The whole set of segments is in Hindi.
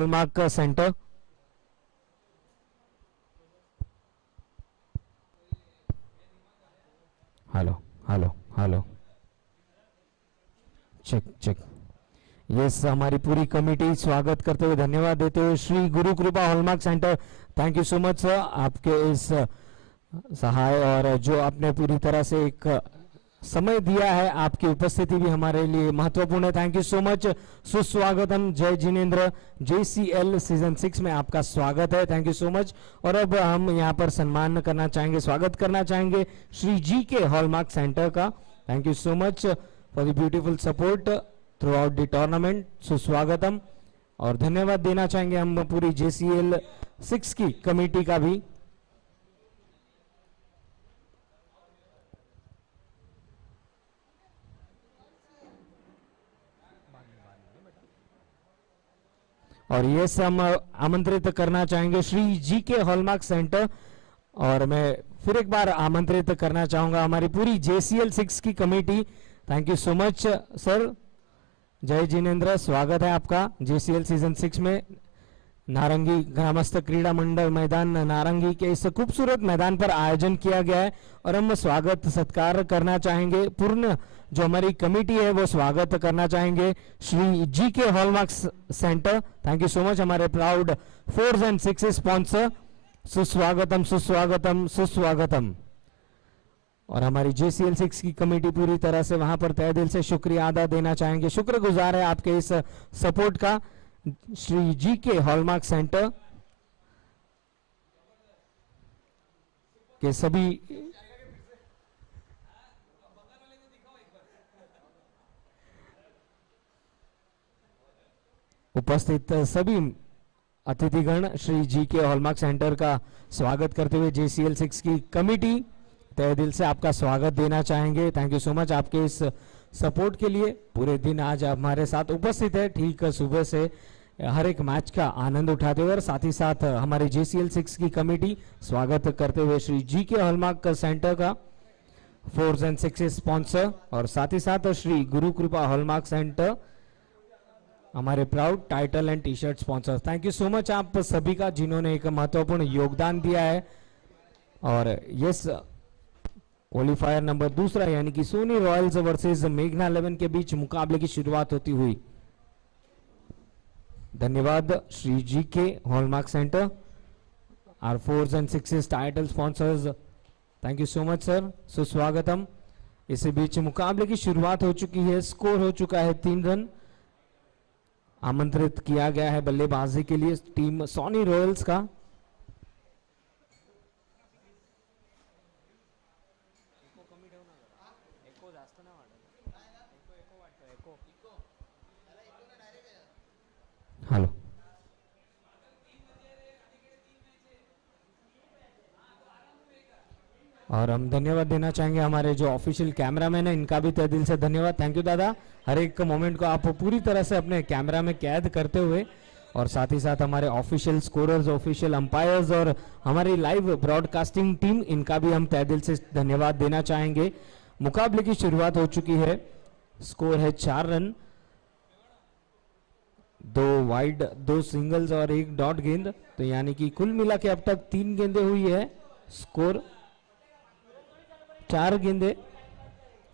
Hallmark centre. Hello hello hello, check check. Yes, हमारी पूरी कमेटी स्वागत करते हुए, धन्यवाद देते हुए, Shri Guru Kripa hallmark centre, thank you so much sir, आपके इस सहाय और जो आपने पूरी तरह से एक समय दिया है, आपकी उपस्थिति भी हमारे लिए महत्वपूर्ण है। थैंक यू सो मच, सुस्वागतम। जय जिनेंद्र, JCL सीजन 6 में आपका स्वागत है, थैंक यू सो मच। और अब हम यहाँ पर सम्मान करना चाहेंगे, स्वागत करना चाहेंगे श्री GK हॉलमार्क सेंटर का। Thank you so much for the beautiful support throughout the tournament, सुस्वागतम। और धन्यवाद देना चाहेंगे हम पूरी JCL 6 की कमेटी का भी। और ये हम आमंत्रित करना चाहेंगे श्री GK हॉलमार्क सेंटर। और मैं फिर एक बार आमंत्रित करना चाहूंगा हमारी पूरी JCL 6 की committee. Thank you so much sir. जय जिनेंद्र, स्वागत है आपका JCL सीजन 6 में। नारंगी ग्रामस्थ क्रीड़ा मंडल मैदान नारंगी के इस खूबसूरत मैदान पर आयोजन किया गया है और हम स्वागत सत्कार करना चाहेंगे, पूर्ण जो हमारी कमेटी है वो स्वागत करना चाहेंगे Shri GK hallmark centre. Thank you so much, हमारे proud 4s and 6s sponsor. सुस्वागतम सुस्वागतम सुस्वागतम। और हमारी JCL 6 की कमेटी पूरी तरह से वहां पर तहे दिल से शुक्रिया अदा देना चाहेंगे, शुक्रगुजार है आपके इस सपोर्ट का। श्री GK हॉलमार्क सेंटर के सभी उपस्थित सभी अतिथिगण श्री GK हॉलमार्क सेंटर का स्वागत करते हुए JCL 6 की कमेटी तहे दिल से आपका स्वागत देना चाहेंगे। थैंक यू सो मच आपके इस सपोर्ट के लिए। पूरे दिन आज हमारे साथ उपस्थित है, ठीक सुबह से हर एक मैच का आनंद उठाते हुए, और साथ ही साथ हमारे JCL 6 की कमेटी स्वागत करते हुए श्री GK हॉलमार्क सेंटर का 4s and 6s स्पॉन्सर, और साथ ही साथ श्री गुरु कृपा हॉलमार्क सेंटर हमारे proud title and T-shirt sponsor. Thank you so much आप सभी का जिन्होंने एक महत्वपूर्ण योगदान दिया है। और यस, क्वालिफायर नंबर दूसरा यानी कि सोनी रॉयल्स वर्सेस मेघना 11 के बीच मुकाबले की शुरुआत होती हुई। धन्यवाद Shri GK hallmark centre, our 4s and 6s title sponsors. Thank you so much sir, सुस्वागतम। इस बीच मुकाबले की शुरुआत हो चुकी है, स्कोर हो चुका है 3 रन। आमंत्रित किया गया है बल्लेबाजी के लिए टीम सोनी रॉयल्स का। हेलो, और हम धन्यवाद देना चाहेंगे हमारे जो ऑफिशियल कैमरामैन है, इनका भी तहे दिल से धन्यवाद। थैंक यू दादा, हर एक मोमेंट को आप पूरी तरह से अपने कैमरा में कैद करते हुए। और साथ ही साथ हमारे ऑफिशियल स्कोरर्स, ऑफिशियल अंपायर्स और हमारी लाइव ब्रॉडकास्टिंग टीम, इनका भी हम तहे दिल से धन्यवाद देना चाहेंगे। मुकाबले की शुरुआत हो चुकी है, स्कोर है 4 रन, 2 वाइड, 2 सिंगल्स और 1 डॉट गेंद। तो यानी कि कुल मिला के अब तक 3 गेंदें हुई है, स्कोर 4 गेंदें,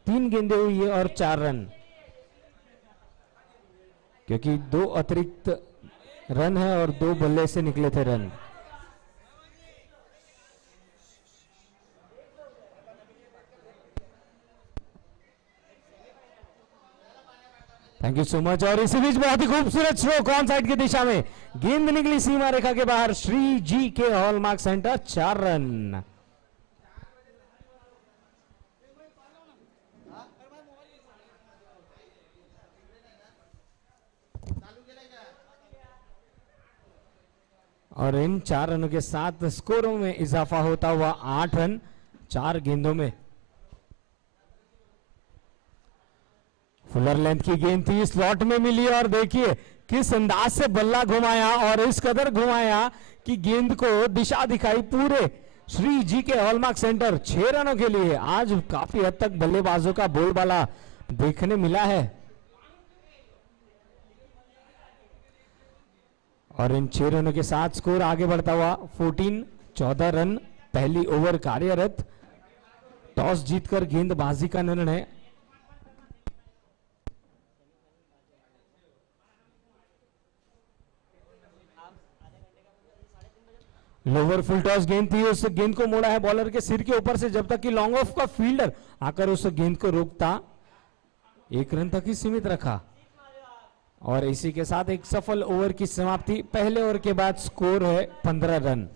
3 गेंदें हुई है और 4 रन, क्योंकि 2 अतिरिक्त रन है और 2 बल्ले से निकले थे run. Thank you so much. और इसी बीच बहुत ही खूबसूरत स्ट्रोक ऑन साइड की दिशा में, गेंद निकली सीमा रेखा के बाहर, Shri GK hallmark centre 4 run. और इन 4 रनों के साथ स्कोरों में इजाफा होता हुआ 8 रन 4 गेंदों में। फुलर लेंथ की गेंद थी, स्लॉट में मिली और देखिए किस अंदाज से बल्ला घुमाया, और इस कदर घुमाया कि गेंद को दिशा दिखाई पूरे श्री GK हॉलमार्क सेंटर। 6 रनों के लिए आज काफी हद तक बल्लेबाजों का बोलबाला देखने मिला है। और इन 6 रनों के साथ स्कोर आगे बढ़ता हुआ 14 रन। पहली ओवर कार्यरत। टॉस जीतकर गेंदबाजी का निर्णय। लोअर फुल टॉस गेंद थी, उस गेंद को मोड़ा है बॉलर के सिर के ऊपर से, जब तक कि लॉन्ग ऑफ का फील्डर आकर उस गेंद को रोकता। 1 रन तक ही सीमित रखा और इसी के साथ एक सफल ओवर की समाप्ति। पहले ओवर के बाद स्कोर है 15 रन।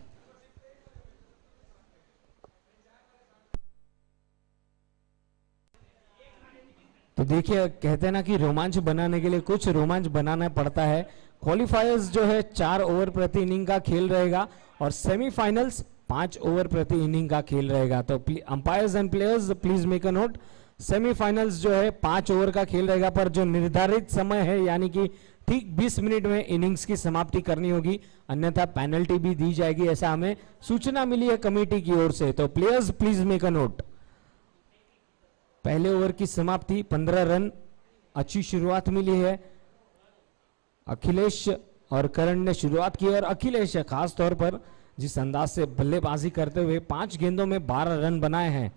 तो देखिए, कहते हैं ना कि रोमांच बनाने के लिए कुछ रोमांच बनाना पड़ता है। क्वालिफायर्स जो है 4 ओवर प्रति इनिंग का खेल रहेगा और सेमीफाइनल्स 5 ओवर प्रति इनिंग का खेल रहेगा। तो umpires and players please make a note, semifinals जो है 5 ओवर का खेल रहेगा, पर जो निर्धारित समय है यानी कि ठीक 20 मिनट में इनिंग्स की समाप्ति करनी होगी, अन्यथा पेनल्टी भी दी जाएगी, ऐसा हमें सूचना मिली है कमेटी की ओर से। तो players please make a note. पहले ओवर की समाप्ति 15 रन। अच्छी शुरुआत मिली है। अखिलेश और करण ने शुरुआत की और अखिलेश खास तौर पर जिस अंदाज से बल्लेबाजी करते हुए 5 गेंदों में 12 रन बनाए हैं।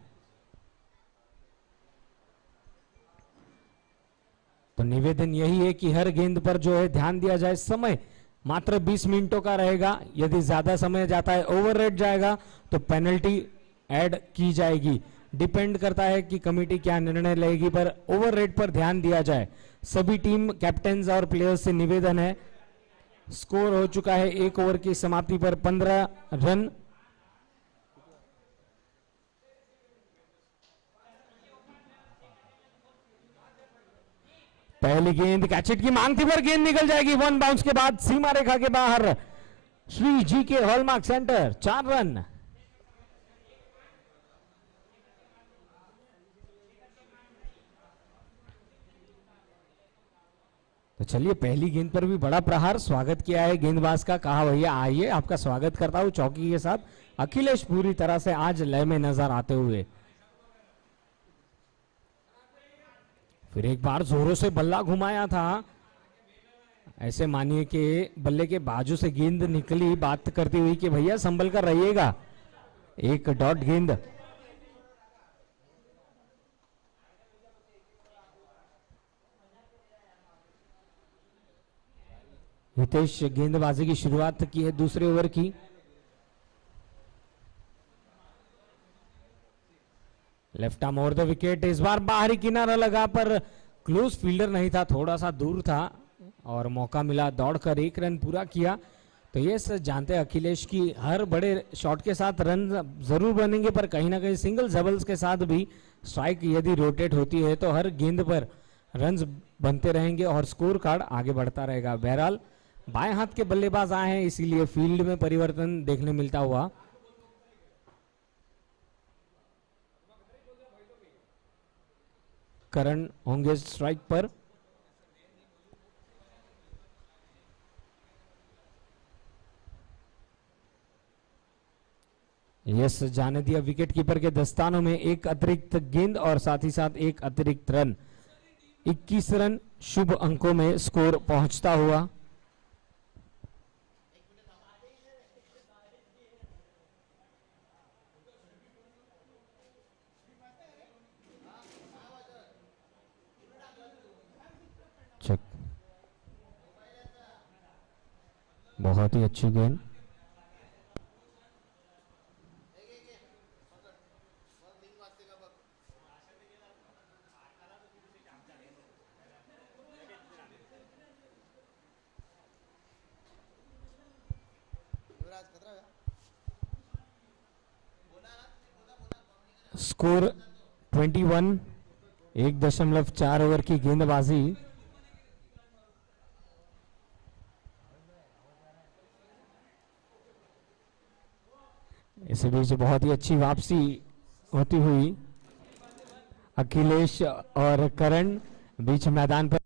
तो निवेदन यही है कि हर गेंद पर जो है ध्यान दिया जाए। समय मात्र 20 मिनटों का रहेगा। यदि ज्यादा समय जाता है, ओवर रेट जाएगा, तो पेनल्टी ऐड की जाएगी। डिपेंड करता है कि कमेटी क्या निर्णय लेगी, पर ओवर रेट पर ध्यान दिया जाए। सभी टीम कैप्टन और प्लेयर्स से निवेदन है। स्कोर हो चुका है 1 ओवर की समाप्ति पर 15 रन। पहली गेंद कैचेट की मांग थी, पर गेंद निकल जाएगी 1 बाउंस के बाद सीमा रेखा के बाहर। श्री जी के हॉलमार्क सेंटर 4 रन। तो चलिए, पहली गेंद पर भी बड़ा प्रहार। स्वागत किया है गेंदबाज का, कहा भैया आइए आपका स्वागत करता हूं चौकी के साथ। अखिलेश पूरी तरह से आज लय में नजर आते हुए। फिर एक बार जोरों से बल्ला घुमाया था। ऐसे मानिए कि बल्ले के बाजू से गेंद निकली, बात करती हुई कि भैया संभल कर रहिएगा। एक डॉट गेंद। हितेश गेंदबाजी की शुरुआत की है दूसरे ओवर की। Left arm over the wicket. इस बार बाहरी किनारा लगा, पर क्लोज फील्डर नहीं था, थोड़ा सा दूर था और मौका मिला, दौड़कर 1 रन पूरा किया। तो ये सर जानते हैं अखिलेश की हर बड़े शॉट के साथ रन जरूर बनेंगे, पर कहीं ना कहीं सिंगल डबल्स के साथ भी स्ट्राइक यदि रोटेट होती है तो हर गेंद पर रन बनते रहेंगे और स्कोर कार्ड आगे बढ़ता रहेगा। बहरहाल बाएं हाथ के बल्लेबाज आए हैं, इसीलिए फील्ड में परिवर्तन देखने मिलता हुआ। करण होंगे स्ट्राइक पर। यस जाने दिया विकेट कीपर के दस्तानों में एक अतिरिक्त गेंद और साथ ही साथ एक अतिरिक्त रन। 21 रन शुभ अंकों में स्कोर पहुंचता हुआ। चेक, बहुत ही अच्छी गेंद। स्कोर 21, 1.4 ओवर की गेंदबाजी। इस बीच बहुत ही अच्छी वापसी होती हुई अखिलेश और करण बीच मैदान पर।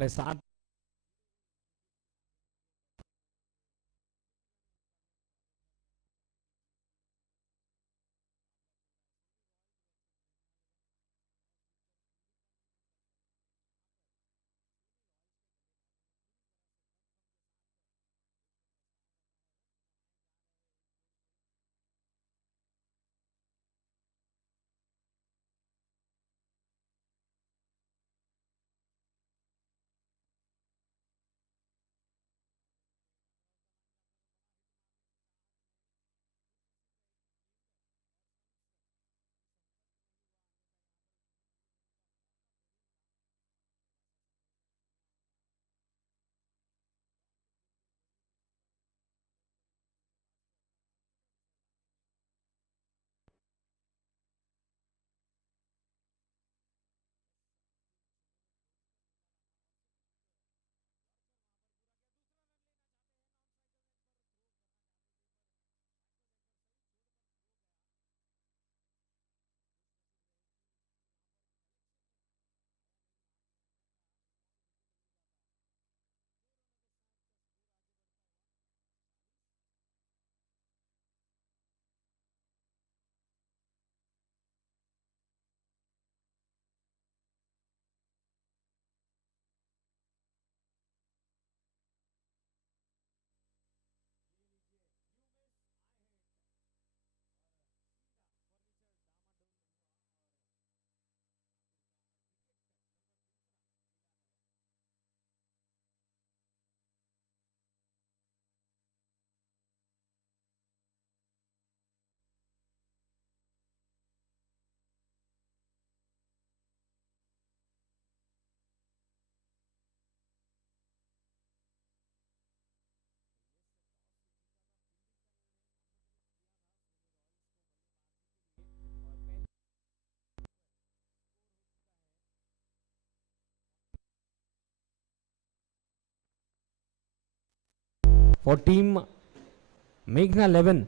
हमारे साथ for team Meghna 11.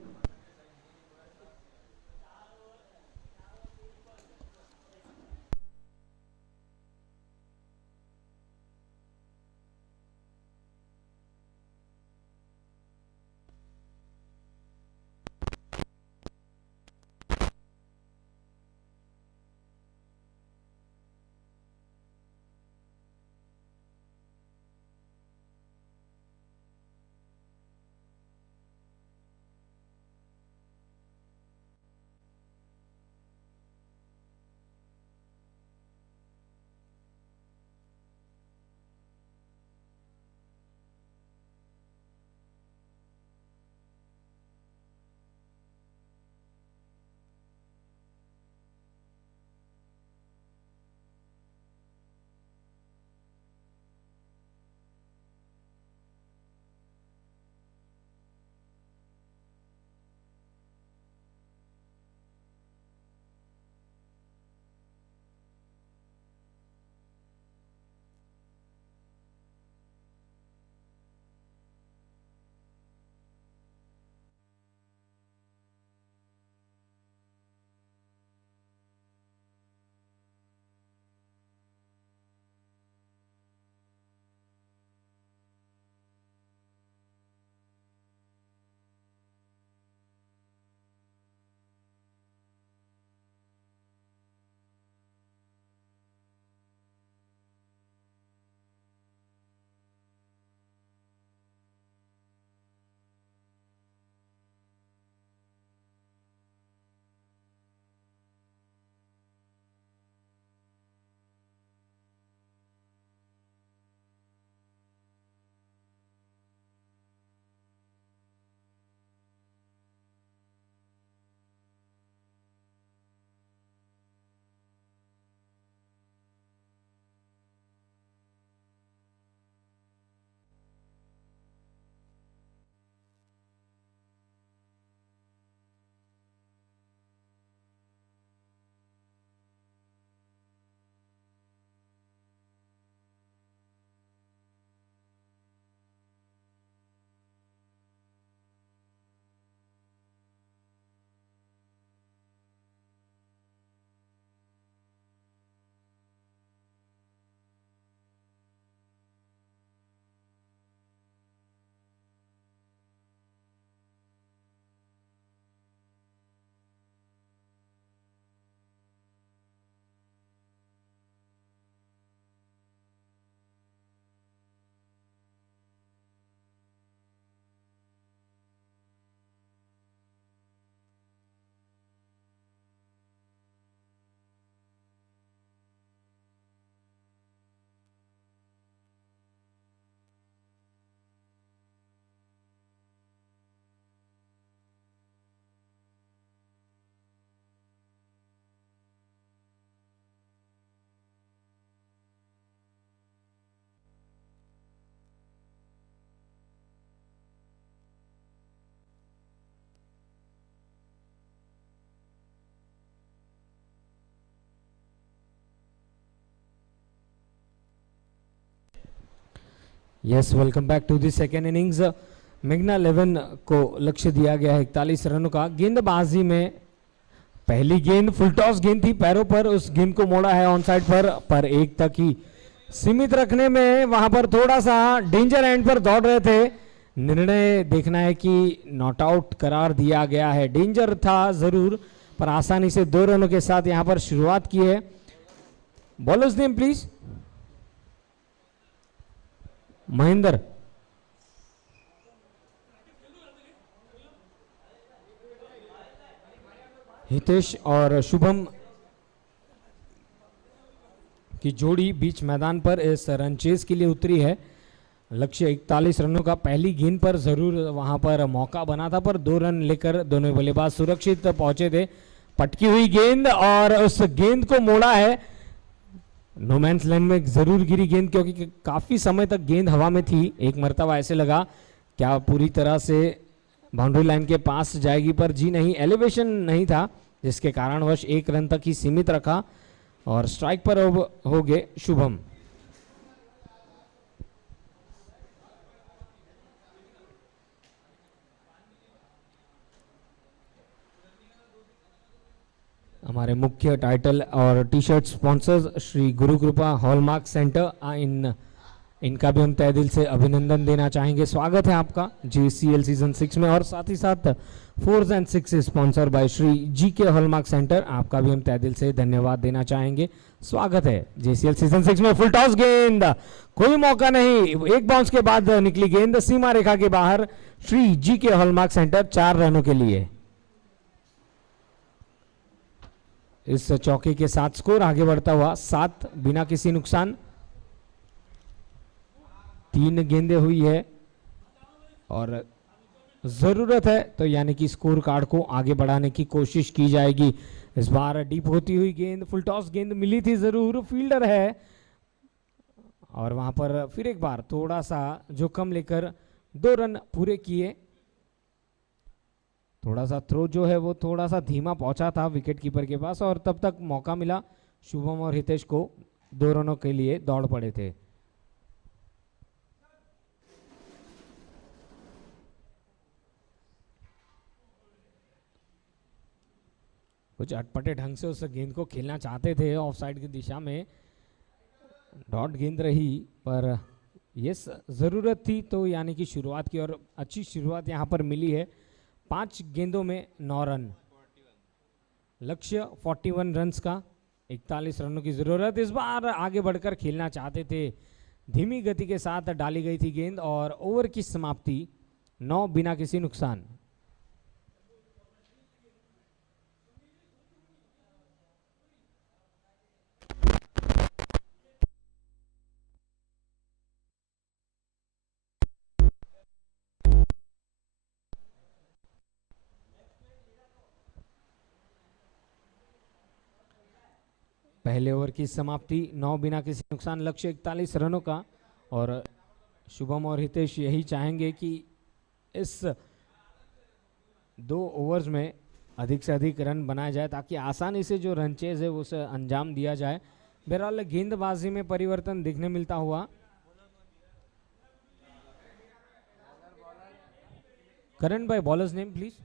Yes, welcome back to the second innings. मेघना 11 को लक्ष्य दिया गया है 41 रनों का। गेंदबाजी में पहली गेंद फुल टॉस गेंद थी पैरों पर, उस गेंद को मोड़ा है ऑन साइड पर एक तक ही सीमित रखने में वहां पर थोड़ा सा डेंजर एंड पर दौड़ रहे थे। निर्णय देखना है कि नॉट आउट करार दिया गया है। डेंजर था जरूर, पर आसानी से 2 रनों के साथ यहां पर शुरुआत की है। Bowlers name please. Mahendra, Hitesh और शुभम की जोड़ी बीच मैदान पर इस रन चेस के लिए उतरी है। लक्ष्य 41 रनों का। पहली गेंद पर जरूर वहां पर मौका बना था, पर 2 रन लेकर दोनों बल्लेबाज सुरक्षित पहुंचे थे। पटकी हुई गेंद और उस गेंद को मोड़ा है। नो मैंस लैंड में जरूर गिरी गेंद, क्योंकि काफी समय तक गेंद हवा में थी। एक मर्तबा ऐसे लगा क्या पूरी तरह से बाउंड्री लाइन के पास जाएगी, पर जी नहीं, एलिवेशन नहीं था, जिसके कारणवश 1 रन तक ही सीमित रखा और स्ट्राइक पर हो गए शुभम। हमारे मुख्य टाइटल और T shirt sponsors Shri Guru Kripa hallmark centre, इनका भी हम तहे दिल से अभिनंदन देना चाहेंगे। स्वागत है आपका JCL सीजन 6 में। और साथ ही साथ 4s and 6 sponsor by Shri GK hallmark centre, आपका भी हम तहे दिल से धन्यवाद देना चाहेंगे। स्वागत है JCL सीजन 6 में। फुल टॉस गेंद, कोई मौका नहीं, एक बाउंस के बाद निकली गेंद सीमा रेखा के बाहर। श्री GK हॉलमार्क सेंटर 4 रनों के लिए। इस चौके के साथ स्कोर आगे बढ़ता हुआ 7 बिना किसी नुकसान। 3 गेंदें हुई है और जरूरत है तो यानी कि स्कोर कार्ड को आगे बढ़ाने की कोशिश की जाएगी। इस बार डीप होती हुई गेंद, फुल टॉस गेंद मिली थी जरूर, फील्डर है और वहां पर फिर एक बार थोड़ा सा जोखिम लेकर 2 रन पूरे किए। थोड़ा सा थ्रो जो है वो थोड़ा सा धीमा पहुंचा था विकेट कीपर के पास, और तब तक मौका मिला शुभम और हितेश को 2 रनों के लिए दौड़ पड़े थे। कुछ अटपटे ढंग से उस गेंद को खेलना चाहते थे ऑफ साइड की दिशा में। डॉट गेंद रही, पर यस जरूरत थी तो यानी कि शुरुआत की, और अच्छी शुरुआत यहां पर मिली है। 5 गेंदों में 9 रन। लक्ष्य 41 रन्स का, 41 रनों की जरूरत। इस बार आगे बढ़कर खेलना चाहते थे। धीमी गति के साथ डाली गई थी गेंद और ओवर की समाप्ति 9 बिना किसी नुकसान। पहले ओवर की समाप्ति 9 बिना किसी नुकसान। लक्ष्य 41 रनों का और शुभम और हितेश यही चाहेंगे कि इस 2 ओवर्स में अधिक से अधिक रन बनाया जाए, ताकि आसानी से जो रन चेज है उसे अंजाम दिया जाए। बहरहाल गेंदबाजी में परिवर्तन दिखने मिलता हुआ। करण भाई, bowlers name please.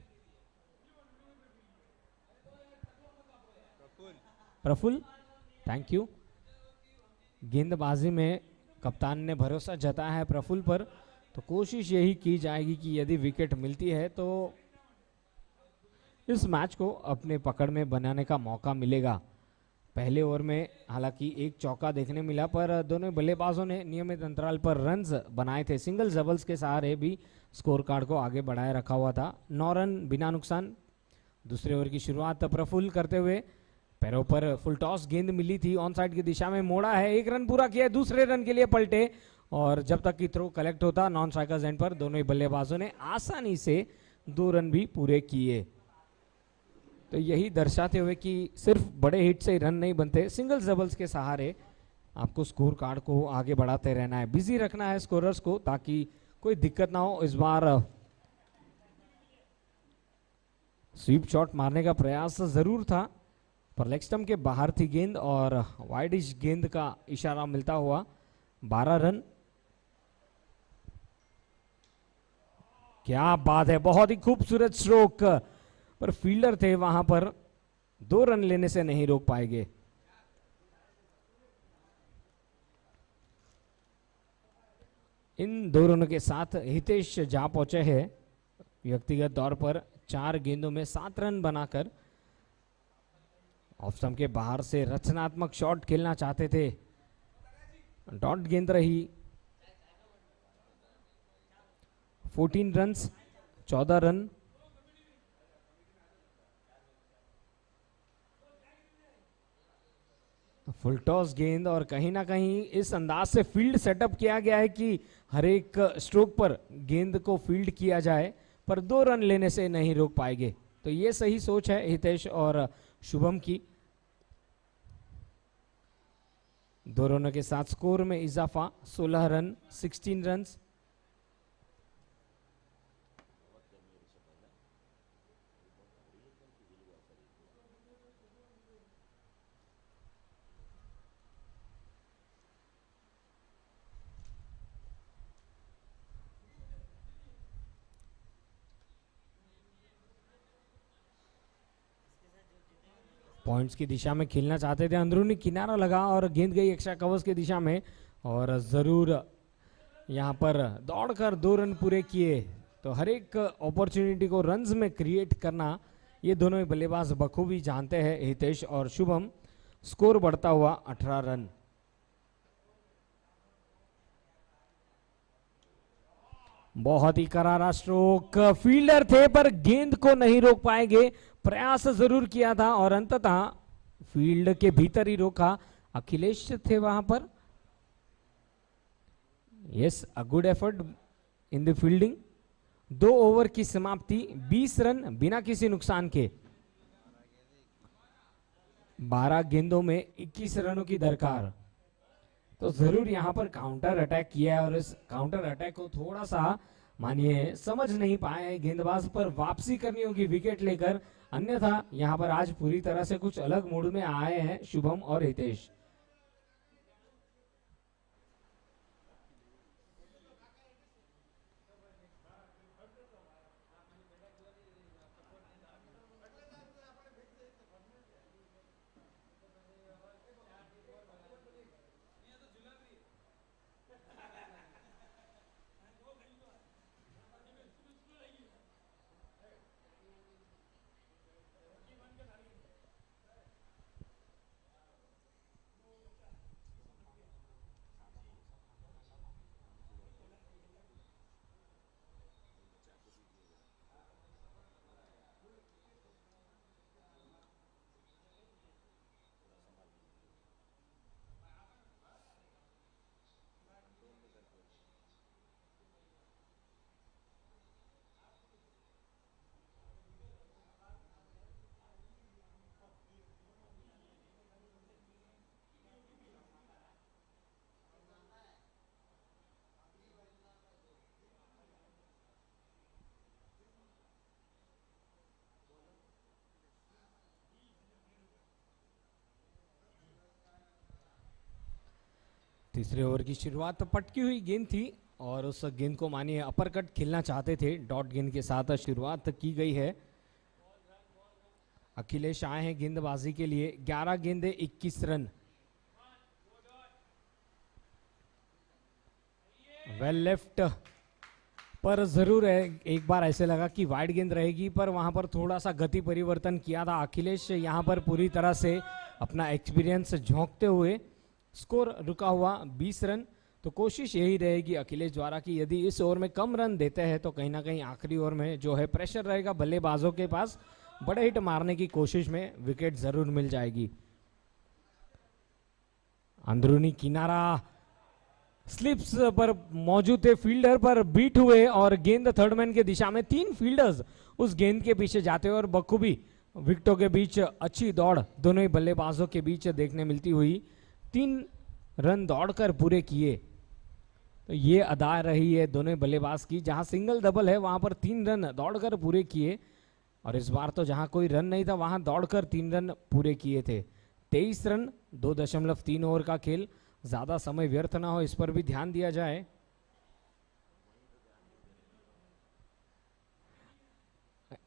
Praful, thank you. गेंदबाजी में कप्तान ने भरोसा जताया है प्रफुल्ल पर, तो कोशिश यही की जाएगी कि यदि विकेट मिलती है तो इस मैच को अपने पकड़ में बनाने का मौका मिलेगा। पहले ओवर में हालांकि एक चौका देखने मिला, पर दोनों बल्लेबाजों ने नियमित अंतराल पर रन्स बनाए थे। सिंगल डबल्स के सहारे भी स्कोर कार्ड को आगे बढ़ाए रखा हुआ था। 9 रन बिना नुकसान। दूसरे ओवर की शुरुआत प्रफुल्ल करते हुए। पैरों पर फुल टॉस गेंद मिली थी, ऑन साइड की दिशा में मोड़ा है, 1 रन पूरा किया। दूसरे रन के लिए पलटे और जब तक कि थ्रो कलेक्ट होता नॉन स्ट्राइकर्स एंड पर दोनों ही बल्लेबाजों ने आसानी से 2 रन भी पूरे किए। तो यही दर्शाते हुए कि सिर्फ बड़े हिट से ही रन नहीं बनते, सिंगल्स डबल्स के सहारे आपको स्कोर कार्ड को आगे बढ़ाते रहना है, बिजी रखना है स्कोरर्स को, ताकि कोई दिक्कत ना हो। इस बार स्वीप शॉट मारने का प्रयास जरूर था, पर लेग स्टंप के बाहर थी गेंद और वाइडिश गेंद का इशारा मिलता हुआ 12 रन। क्या बात है, बहुत ही खूबसूरत स्ट्रोक, पर फील्डर थे वहां पर, 2 रन लेने से नहीं रोक पाएंगे। इन 2 रनों के साथ हितेश जा पहुंचे हैं व्यक्तिगत तौर पर 4 गेंदों में 7 रन बनाकर। ऑफ स्टंप के बाहर से रचनात्मक शॉट खेलना चाहते थे, डॉट गेंद रही। 14 रन्स, 14 रन। फुल टॉस गेंद, और कहीं ना कहीं इस अंदाज से फील्ड सेटअप किया गया है कि हर एक स्ट्रोक पर गेंद को फील्ड किया जाए, पर 2 रन लेने से नहीं रोक पाएंगे। तो ये सही सोच है हितेश और शुभम की। 2 रनों के साथ स्कोर में इजाफा, 16 रन, 16 रन। पॉइंट्स की दिशा में खेलना चाहते थे, अंदरूनी किनारा लगा और गेंद गई एक्स्ट्रा कवर्स की दिशा में, और जरूर यहां पर दौड़कर 2 रन पूरे किए। तो हर एक अपॉर्चुनिटी को रन्स में क्रिएट करना ये दोनों ही बल्लेबाज बखूबी जानते हैं, हितेश और शुभम। स्कोर बढ़ता हुआ 18 रन। बहुत ही करारा स्ट्रोक, फील्डर थे पर गेंद को नहीं रोक पाएंगे, प्रयास जरूर किया था और अंततः फील्ड के भीतर ही रोका। अखिलेश थे वहां पर। Yes, a good effort in the fielding. 2 over की समाप्ति, 20 रन बिना किसी नुकसान के। 12 गेंदों में 21 रनों की दरकार। तो जरूर यहां पर काउंटर अटैक किया है, और इस काउंटर अटैक को थोड़ा सा मानिए समझ नहीं पाए गेंदबाज, पर वापसी करनी होगी विकेट लेकर, अन्यथा यहां पर आज पूरी तरह से कुछ अलग मूड में आए हैं शुभम और हितेश। तीसरे ओवर की शुरुआत पटकी हुई गेंद थी, और उस गेंद को मानिए अपर कट खेलना चाहते थे, डॉट गेंद के साथ शुरुआत की गई है। अखिलेश आए हैं गेंदबाजी के लिए, 11 गेंदे 21 रन। वेल लेफ्ट पर जरूर है, एक बार ऐसे लगा कि वाइड गेंद रहेगी, पर वहां पर थोड़ा सा गति परिवर्तन किया था अखिलेश, यहां पर पूरी तरह से अपना एक्सपीरियंस झोंकते हुए। स्कोर रुका हुआ 20 रन। तो कोशिश यही रहेगी अखिलेश द्वारा कि यदि इस ओवर में कम रन देते हैं तो कहीं ना कहीं आखिरी ओवर में जो है प्रेशर रहेगा बल्लेबाजों के पास, बड़े हिट मारने की कोशिश में विकेट जरूर मिल जाएगी। अंदरूनी किनारा, स्लिप्स पर मौजूद थे फील्डर, पर बीट हुए और गेंद थर्डमैन के दिशा में। 3 फील्डर्स उस गेंद के पीछे जाते हुए, और बखूबी विकेटों के बीच अच्छी दौड़ दोनों ही बल्लेबाजों के बीच देखने मिलती हुई। 3 रन दौड़कर पूरे किए। तो ये अदा रही है दोनों बल्लेबाज की, जहां सिंगल डबल है वहां पर 3 रन दौड़कर पूरे किए, और इस बार तो जहां कोई रन नहीं था वहां दौड़कर 3 रन पूरे किए थे। 23 रन, 2.3 ओवर का खेल, ज्यादा समय व्यर्थ ना हो इस पर भी ध्यान दिया जाए।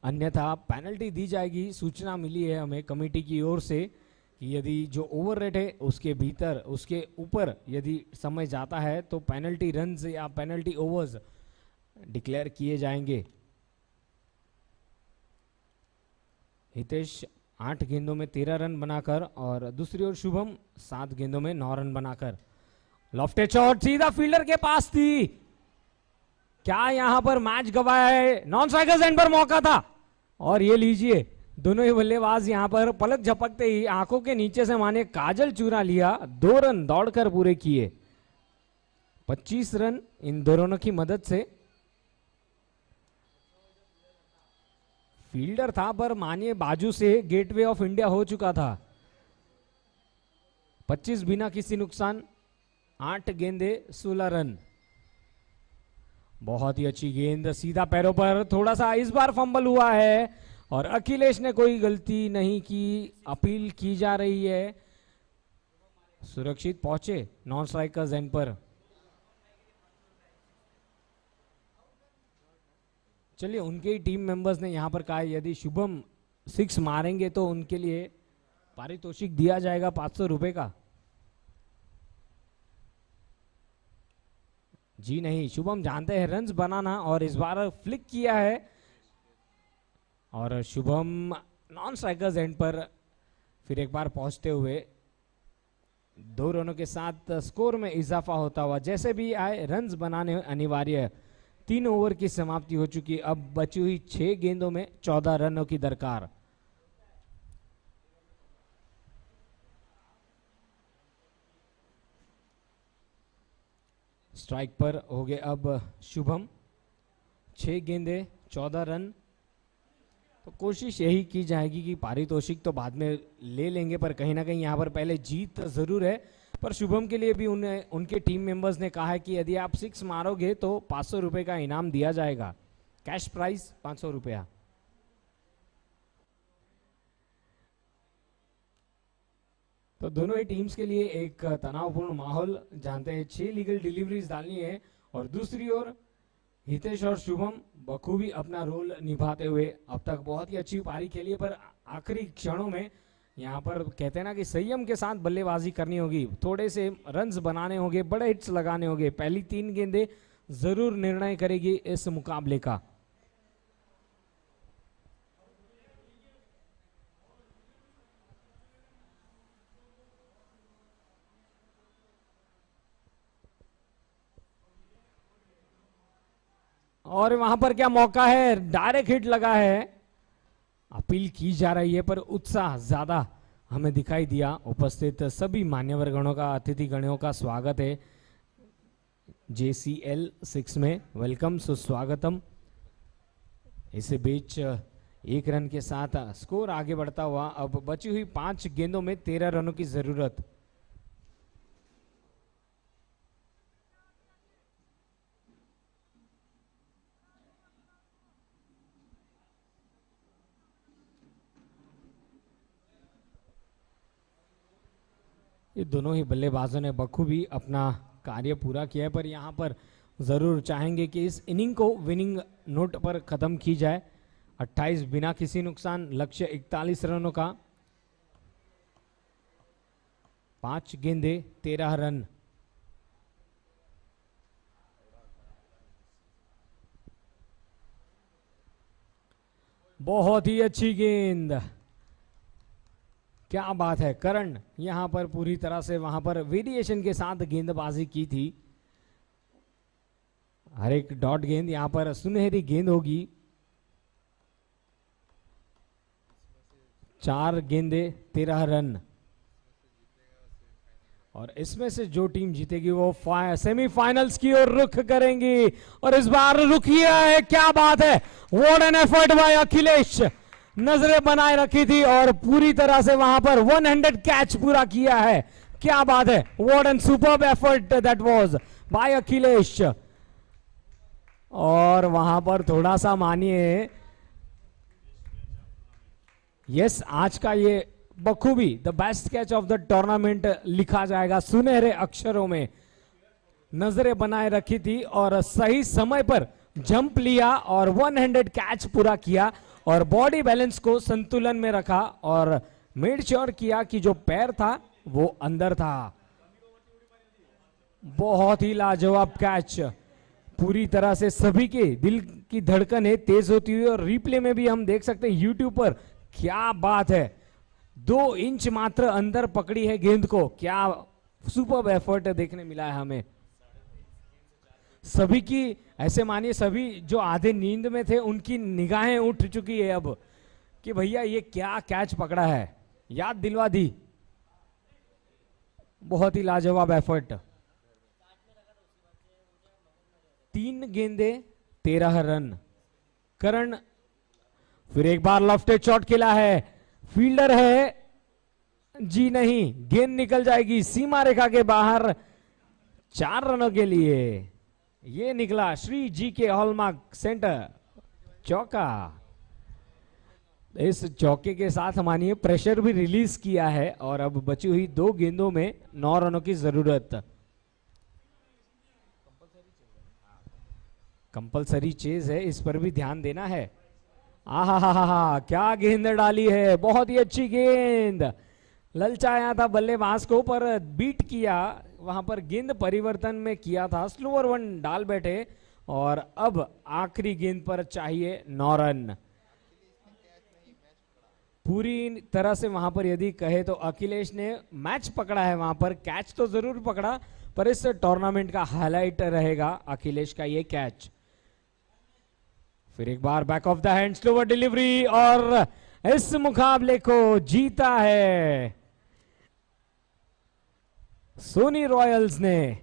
अन्यथा पेनल्टी दी जाएगी। सूचना मिली है हमें कमेटी की ओर से कि यदि जो ओवर रेट है उसके भीतर उसके ऊपर यदि समय जाता है तो पेनल्टी रन्स या पेनल्टी ओवर्स डिक्लेयर किए जाएंगे। हितेश 8 गेंदों में 13 रन बनाकर और दूसरी ओर शुभम 7 गेंदों में 9 रन बनाकर। लॉफ्टेड शॉट सीधा फील्डर के पास थी। क्या यहां पर मैच गवाया है? नॉन स्ट्राइकर्स एंड पर मौका था और ये लीजिए दोनों ही बल्लेबाज यहां पर पलक झपकते ही आंखों के नीचे से माने काजल चुरा लिया। 2 रन दौड़कर पूरे किए। 25 रन इन दोनों की मदद से। फील्डर था पर मानिए बाजू से गेटवे ऑफ इंडिया हो चुका था। 25 बिना किसी नुकसान, 8 गेंदे 16 रन। बहुत ही अच्छी गेंद सीधा पैरों पर। थोड़ा सा इस बार फंबल हुआ है और अखिलेश ने कोई गलती नहीं की। अपील की जा रही है। सुरक्षित पहुंचे नॉन स्ट्राइकर्स एंड पर। चलिए उनके ही टीम मेंबर्स ने यहां पर कहा यदि शुभम 6 मारेंगे तो उनके लिए पारितोषिक दिया जाएगा 500 रुपए का। जी नहीं, शुभम जानते हैं रन्स बनाना और इस बार फ्लिक किया है और शुभम नॉन स्ट्राइकर्स एंड पर फिर एक बार पहुंचते हुए 2 रनों के साथ स्कोर में इजाफा होता हुआ। जैसे भी आए रन्स बनाने अनिवार्य। 3 ओवर की समाप्ति हो चुकी। अब बची हुई 6 गेंदों में 14 रनों की दरकार। स्ट्राइक पर हो गए अब शुभम। 6 गेंदे 14 रन। तो कोशिश यही की जाएगी कि पारितोषिक तो बाद में ले लेंगे पर कहीं ना कहीं यहाँ पर पहले जीत जरूर है। पर शुभम के लिए भी उनके टीम मेंबर्स ने कहा है कि यदि आप 6 मारोगे तो 500 रुपए का इनाम दिया जाएगा। कैश प्राइस 500 रुपया। तो दोनों ही टीम्स के लिए एक तनावपूर्ण माहौल। जानते हैं 6 लीगल डिलीवरीज डालनी है और दूसरी ओर हितेश और शुभम बखूबी अपना रोल निभाते हुए अब तक बहुत ही अच्छी पारी खेली है पर आखिरी क्षणों में यहाँ पर कहते हैं ना कि संयम के साथ बल्लेबाजी करनी होगी। थोड़े से रन्स बनाने होंगे, बड़े हिट्स लगाने होंगे। पहली 3 गेंदें जरूर निर्णय करेगी इस मुकाबले का। और वहां पर क्या मौका है? डायरेक्ट हिट लगा है। अपील की जा रही है पर उत्साह ज्यादा हमें दिखाई दिया। उपस्थित सभी मान्यवर गणों का, अतिथि गणों का स्वागत है JCL 6 में। वेलकम, सुस्वागतम। इसे बीच 1 रन के साथ स्कोर आगे बढ़ता हुआ। अब बची हुई 5 गेंदों में 13 रनों की जरूरत। ये दोनों ही बल्लेबाजों ने बखूबी अपना कार्य पूरा किया है पर यहाँ पर ज़रूर चाहेंगे कि इस इनिंग को विनिंग नोट पर ख़त्म की जाए। 28 बिना किसी नुकसान, लक्ष्य 41 रनों का। 5 गेंदे 13 रन। बहुत ही अच्छी गेंद, क्या बात है। करण यहां पर पूरी तरह से वहां पर वेरिएशन के साथ गेंदबाजी की थी। हर एक डॉट गेंद यहां पर सुनहरी गेंद होगी। 4 गेंदे 13 रन और इसमें से जो टीम जीतेगी वो सेमीफाइनल्स की ओर रुख करेंगी और इस बार रुख किया है। क्या बात है, what an effort bye Akhilesh. नजरें बनाए रखी थी और पूरी तरह से वहां पर 100 कैच पूरा किया है। क्या बात है, what an superb effort that was by Akhilesh. और वहां पर थोड़ा सा मानिए, यस, आज का ये बखूबी the best catch of the tournament लिखा जाएगा सुनहरे अक्षरों में। नजरें बनाए रखी थी और सही समय पर जंप लिया और वन हैंडेड कैच पूरा किया और बॉडी बैलेंस को संतुलन में रखा और मेड श्योर किया कि जो पैर था वो अंदर था। बहुत ही लाजवाब कैच, पूरी तरह से सभी के दिल की धड़कनें तेज होती हुई और रिप्ले में भी हम देख सकते हैं यूट्यूब पर। क्या बात है, 2 इंच मात्र अंदर पकड़ी है गेंद को। क्या सुपर्ब एफर्ट देखने मिला है हमें। सभी की, ऐसे मानिए सभी जो आधे नींद में थे उनकी निगाहें उठ चुकी है अब कि भैया ये क्या कैच पकड़ा है, याद दिलवा दी। बहुत ही लाजवाब एफर्ट। 3 गेंदे 13 रन। करण फिर एक बार लॉफ्टेड शॉट खेला है, फील्डर है जी नहीं, गेंद निकल जाएगी सीमा रेखा के बाहर। 4 रनों के लिए ये निकला श्री जी के हॉलमार्क सेंटर चौका। इस चौके के साथ मानिए प्रेशर भी रिलीज किया है और अब बची हुई 2 गेंदों में 9 रनों की जरूरत। कंपलसरी चेज है, इस पर भी ध्यान देना है। आहा क्या गेंद डाली है, बहुत ही अच्छी गेंद। ललचाया था बल्लेबाज को पर बीट किया, वहां पर गेंद परिवर्तन में किया था, स्लोअर वन डाल बैठे और अब आखिरी गेंद पर चाहिए 9 रन। पूरी तरह से वहां पर यदि कहे तो अखिलेश ने मैच पकड़ा है, वहां पर कैच तो जरूर पकड़ा पर इस टूर्नामेंट का हाईलाइट रहेगा अखिलेश का ये कैच। फिर एक बार back of the hand slower delivery और इस मुकाबले को जीता है सोनी रॉयल्स ने।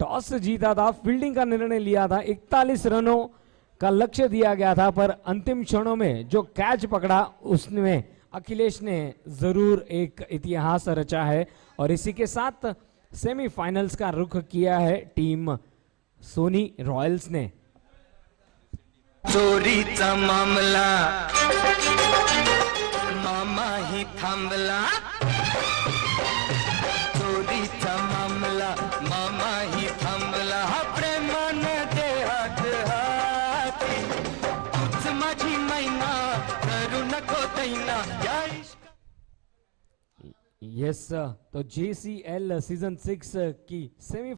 टॉस जीता था, फील्डिंग का निर्णय लिया था, 41 रनों का लक्ष्य दिया गया था पर अंतिम क्षणों में जो कैच पकड़ा उसमें अखिलेश ने जरूर एक इतिहास रचा है और इसी के साथ सेमीफाइनल्स का रुख किया है टीम सोनी रॉयल्स ने। चोरीचा मामला मामा ही थांबला, चोरीचा मामला मामा ही थांबला, प्रेमान दे हात हाती, तूच माझी मैना करू नको दैना या इश्क। यस, तो JCL सीजन 6 की सेमी